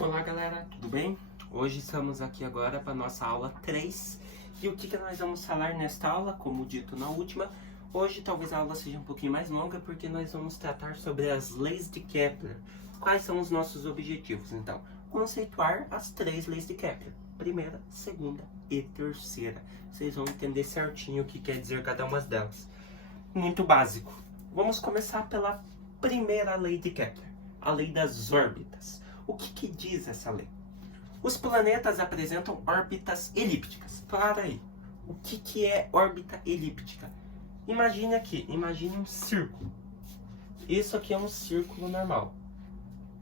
Olá galera, tudo bem? Hoje estamos aqui agora para nossa aula 3 e o que nós vamos falar nesta aula, como dito na última. Hoje talvez a aula seja um pouquinho mais longa porque nós vamos tratar sobre as leis de Kepler. Quais são os nossos objetivos? Então, conceituar as 3 leis de Kepler, primeira, segunda e terceira. Vocês vão entender certinho o que quer dizer cada uma delas. Muito básico. Vamos começar pela primeira lei de Kepler, a lei das órbitas. O que diz essa lei? Os planetas apresentam órbitas elípticas. Para aí. O que é órbita elíptica? Imagine aqui, imagine um círculo. Isso aqui é um círculo normal.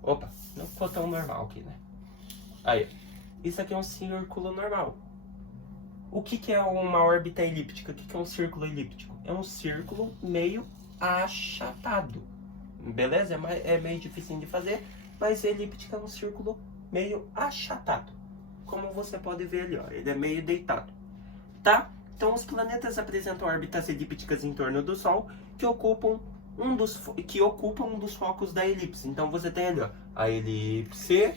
Opa, não ficou tão normal aqui, né? Aí, isso aqui é um círculo normal. O que é uma órbita elíptica? O que é um círculo elíptico? É um círculo meio achatado. Beleza? É meio difícil de fazer, mas elíptica é um círculo meio achatado. Como você pode ver ali, ó, ele é meio deitado. Tá? Então os planetas apresentam órbitas elípticas em torno do Sol que ocupam um dos focos da elipse. Então você tem ali, ó, a elipse.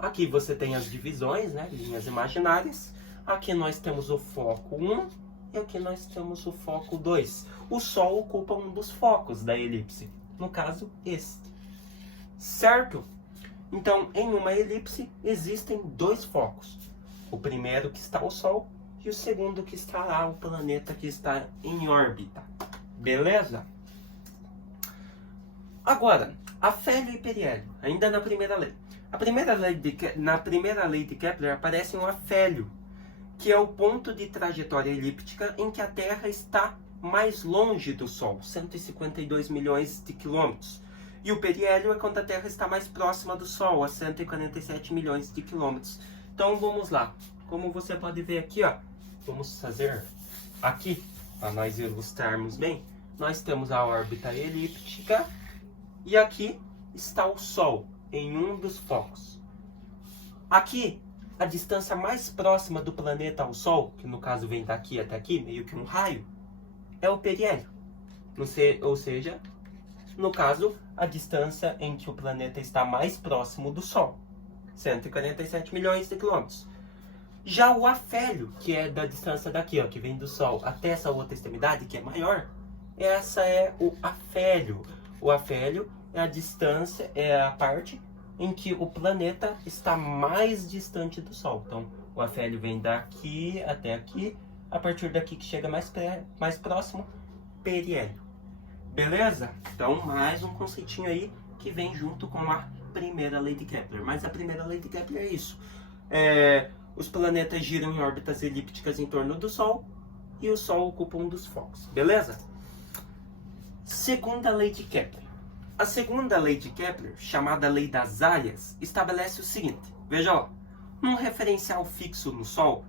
Aqui você tem as divisões, né, linhas imaginárias. Aqui nós temos o foco 1 e aqui nós temos o foco 2. O Sol ocupa um dos focos da elipse, no caso este. Certo? Então, em uma elipse existem 2 focos. O primeiro que está o Sol e o segundo que está lá, o planeta que está em órbita. Beleza? Agora, afélio e periélio, ainda na primeira lei. Na primeira lei de Kepler aparece um afélio, que é o ponto de trajetória elíptica em que a Terra está mais longe do Sol, 152 milhões de quilômetros. E o periélio é quando a Terra está mais próxima do Sol, a 147 milhões de quilômetros. Então vamos lá. Como você pode ver aqui, ó, vamos fazer aqui, para nós ilustrarmos bem. Nós temos a órbita elíptica e aqui está o Sol, em um dos focos. Aqui, a distância mais próxima do planeta ao Sol, que no caso vem daqui até aqui, meio que um raio, é o periélio. Ou seja, no caso, a distância em que o planeta está mais próximo do Sol, 147 milhões de quilômetros. Já o afélio, que é da distância daqui, ó, que vem do Sol até essa outra extremidade, que é maior, essa é o afélio. O afélio é a distância, é a parte em que o planeta está mais distante do Sol. Então, o afélio vem daqui até aqui, a partir daqui que chega mais próximo, periélio. Beleza? Então, mais um conceitinho aí que vem junto com a primeira lei de Kepler. Mas a primeira lei de Kepler é isso. Os planetas giram em órbitas elípticas em torno do Sol e o Sol ocupa um dos focos. Beleza? Segunda lei de Kepler. A segunda lei de Kepler, chamada lei das áreas, estabelece o seguinte. Veja lá. Num referencial fixo no Sol,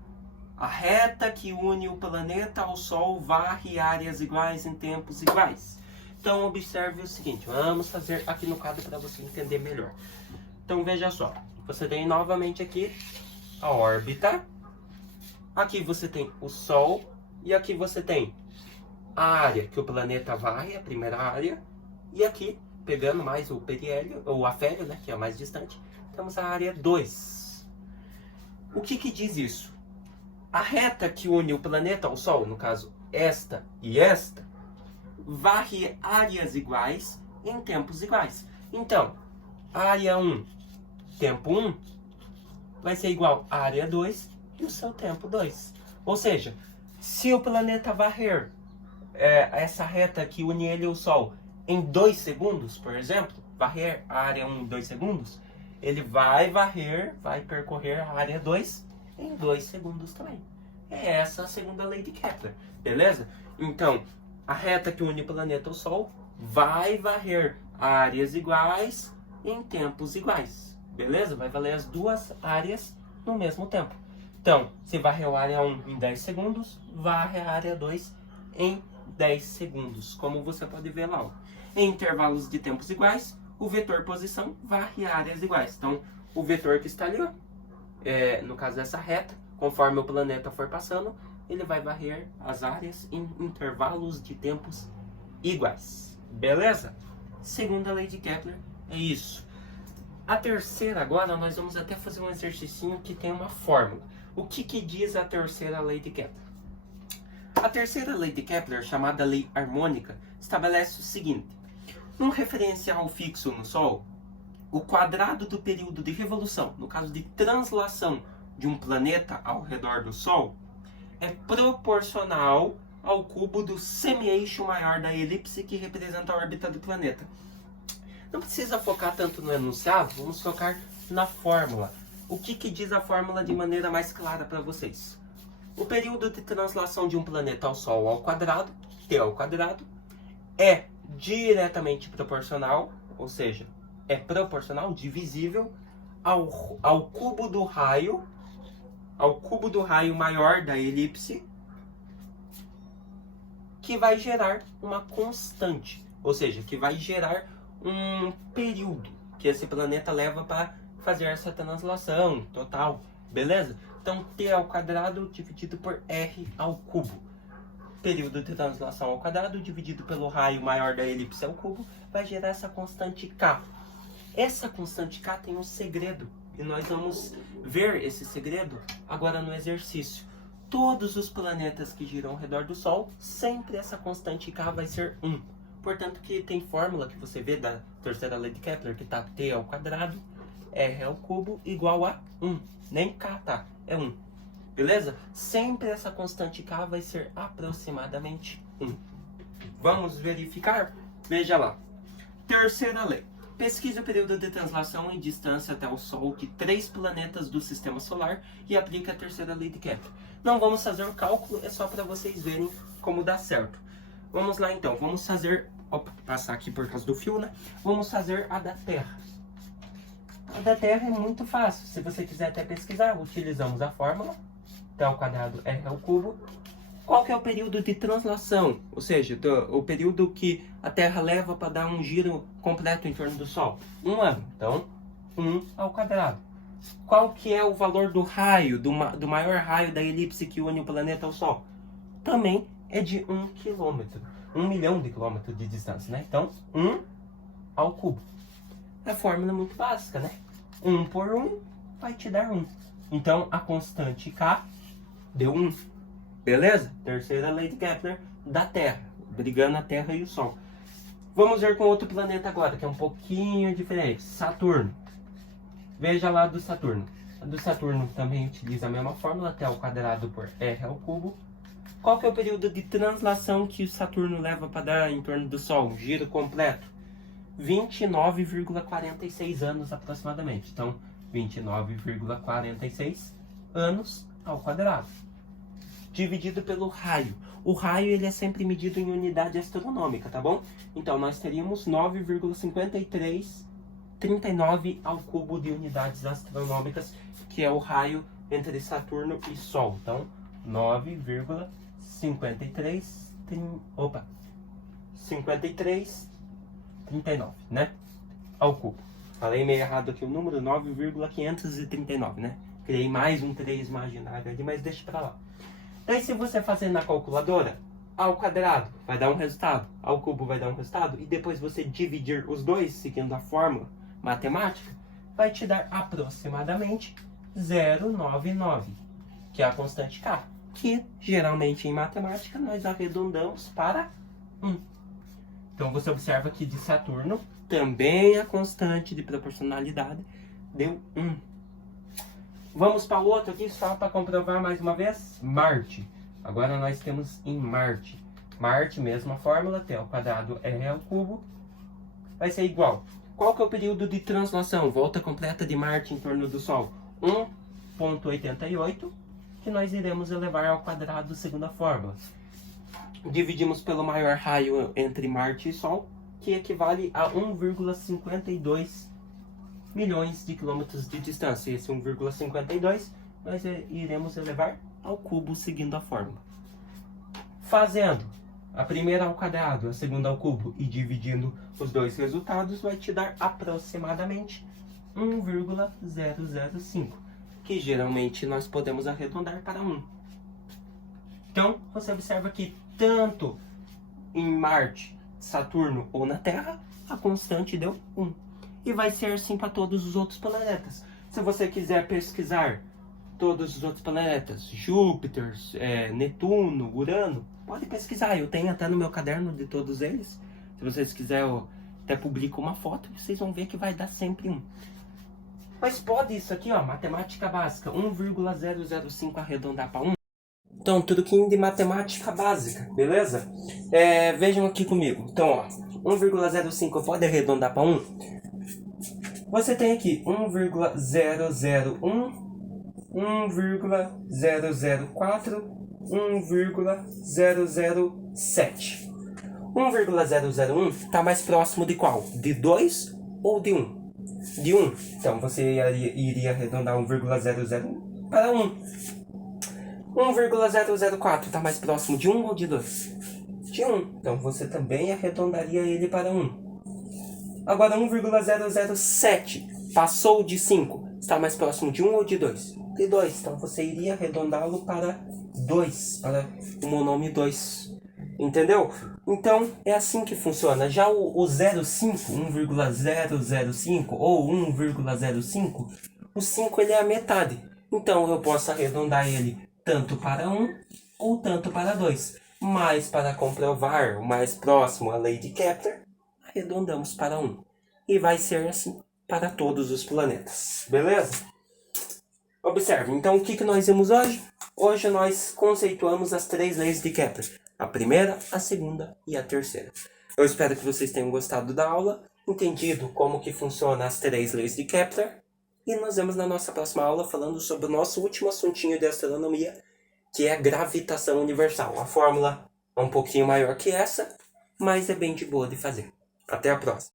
a reta que une o planeta ao Sol varre áreas iguais em tempos iguais. Então, observe o seguinte, vamos fazer aqui no quadro para você entender melhor. Então, veja só, você tem novamente aqui a órbita, aqui você tem o Sol, e aqui você tem a área que o planeta varre, a primeira área, e aqui, pegando mais o periélio, ou o afélio, né, que é a mais distante, temos a área 2. O que diz isso? A reta que une o planeta ao Sol, no caso esta e esta, varre áreas iguais em tempos iguais. Então, área 1, tempo 1, vai ser igual à área 2 e o seu tempo 2. Ou seja, se o planeta varrer essa reta que une ele ao Sol em 2 segundos, por exemplo, varrer a área 1 em 2 segundos, ele vai percorrer a área 2 em 2 segundos também. É essa a segunda lei de Kepler, beleza? Então, a reta que une o planeta ao Sol vai varrer áreas iguais em tempos iguais, beleza? Vai valer as duas áreas no mesmo tempo. Então, se varreu a área 1 em 10 segundos, varre a área 2 em 10 segundos, como você pode ver lá. Ó. Em intervalos de tempos iguais, o vetor posição varre áreas iguais. Então, o vetor que está ali, ó, no caso dessa reta, conforme o planeta for passando, ele vai varrer as áreas em intervalos de tempos iguais. Beleza? Segunda lei de Kepler é isso. A terceira agora nós vamos até fazer um exercício que tem uma fórmula. O que diz a terceira lei de Kepler? A terceira lei de Kepler, chamada lei harmônica, estabelece o seguinte: num referencial fixo no Sol, o quadrado do período de revolução, no caso de translação de um planeta ao redor do Sol, é proporcional ao cubo do semi-eixo maior da elipse que representa a órbita do planeta. Não precisa focar tanto no enunciado, vamos focar na fórmula. O que diz a fórmula de maneira mais clara para vocês? O período de translação de um planeta ao Sol ao quadrado, T ao quadrado, é diretamente proporcional, ou seja, é proporcional, divisível, ao cubo do raio maior da elipse, que vai gerar uma constante, ou seja, que vai gerar um período que esse planeta leva para fazer essa translação total, beleza? Então, T ao quadrado dividido por R ao cubo. Período de translação ao quadrado dividido pelo raio maior da elipse ao cubo vai gerar essa constante K. Essa constante K tem um segredo, e nós vamos ver esse segredo agora no exercício. Todos os planetas que giram ao redor do Sol, sempre essa constante K vai ser 1. Portanto, que tem fórmula que você vê da terceira lei de Kepler, que está T ao quadrado, R ao cubo, igual a 1. Nem K, tá? É 1. Beleza? Sempre essa constante K vai ser aproximadamente 1. Vamos verificar? Veja lá. Terceira lei. Pesquise o período de translação em distância até o Sol de 3 planetas do Sistema Solar e aplique a terceira lei de Kepler. Não vamos fazer um cálculo, é só para vocês verem como dá certo. Vamos lá então, vamos fazer... Opa, passar aqui por causa do fio, né? Vamos fazer a da Terra. A da Terra é muito fácil. Se você quiser até pesquisar, utilizamos a fórmula. T ao quadrado, R ao cubo. Qual que é o período de translação? Ou seja, o período que a Terra leva para dar um giro completo em torno do Sol? 1 ano. Então, 1 ao quadrado. Qual que é o valor do raio, do maior raio da elipse que une o planeta ao Sol? Também é de 1 quilômetro. 1 milhão de quilômetros de distância, né? Então, 1 ao cubo. A fórmula é muito básica, né? 1 por 1 vai te dar 1. Então, a constante K deu 1. Beleza? Terceira lei de Kepler da Terra, brigando a Terra e o Sol. Vamos ver com outro planeta agora, que é um pouquinho diferente. Saturno. Veja lá do Saturno. A do Saturno também utiliza a mesma fórmula, T ao quadrado por R ao cubo. Qual que é o período de translação que o Saturno leva para dar em torno do Sol? Um giro completo. 29,46 anos aproximadamente. Então, 29,46 anos ao quadrado. Dividido pelo raio. O raio ele é sempre medido em unidade astronômica, tá bom? Então, nós teríamos 9,5339 ao cubo de unidades astronômicas, que é o raio entre Saturno e Sol. Então, 5339, né? Ao cubo. Falei meio errado aqui o número, 9,539, né? Criei mais um 3 imaginário ali, mas deixa pra lá. Daí, se você fazer na calculadora, ao quadrado vai dar um resultado, ao cubo vai dar um resultado, e depois você dividir os dois, seguindo a fórmula matemática, vai te dar aproximadamente 0,99, que é a constante K, que geralmente em matemática nós arredondamos para 1. Então você observa que de Saturno, também a constante de proporcionalidade deu 1. Vamos para o outro aqui, só para comprovar mais uma vez. Marte. Agora nós temos em Marte. Marte, mesma fórmula, T ao quadrado, R ao cubo. Vai ser igual. Qual que é o período de translação? Volta completa de Marte em torno do Sol. 1,88, que nós iremos elevar ao quadrado segundo a fórmula. Dividimos pelo maior raio entre Marte e Sol, que equivale a 1,52 milhões de quilômetros de distância. Esse 1,52 nós iremos elevar ao cubo seguindo a fórmula. Fazendo a primeira ao quadrado, a segunda ao cubo e dividindo os dois resultados vai te dar aproximadamente 1,005, que geralmente nós podemos arredondar para 1. Então você observa que tanto em Marte, Saturno ou na Terra, a constante deu 1. E vai ser assim para todos os outros planetas. Se você quiser pesquisar todos os outros planetas, Júpiter, Netuno, Urano, pode pesquisar. Eu tenho até no meu caderno de todos eles. Se vocês quiserem, eu até publico uma foto e vocês vão ver que vai dar sempre um. Mas pode isso aqui, ó, matemática básica, 1,005 arredondar para 1. Então, truquinho de matemática básica, beleza? Vejam aqui comigo. Então, ó, 1,05 pode arredondar para 1? Você tem aqui 1,001, 1,004, 1,007. 1,001 está mais próximo de qual? De 2 ou de 1? De 1. Então, você iria arredondar 1,001 para 1. 1,004 está mais próximo de 1 ou de 2? De 1. Então, você também arredondaria ele para 1. Agora, 1,007 passou de 5. Está mais próximo de 1 ou de 2? De 2. Então, você iria arredondá-lo para 2. Para o monômio 2. Entendeu? Então, é assim que funciona. Já o 0,5, 1,005 ou 1,05, o 5 ele é a metade. Então, eu posso arredondar ele tanto para 1 ou tanto para 2. Mas, para comprovar o mais próximo à lei de Kepler, arredondamos para 1. E vai ser assim para todos os planetas. Beleza? Observe, então o que nós vimos hoje? Hoje nós conceituamos as 3 leis de Kepler. A primeira, a segunda e a terceira. Eu espero que vocês tenham gostado da aula, entendido como que funciona as 3 leis de Kepler. E nos vemos na nossa próxima aula falando sobre o nosso último assuntinho de astronomia, que é a gravitação universal. A fórmula é um pouquinho maior que essa, mas é bem de boa de fazer. Até a próxima.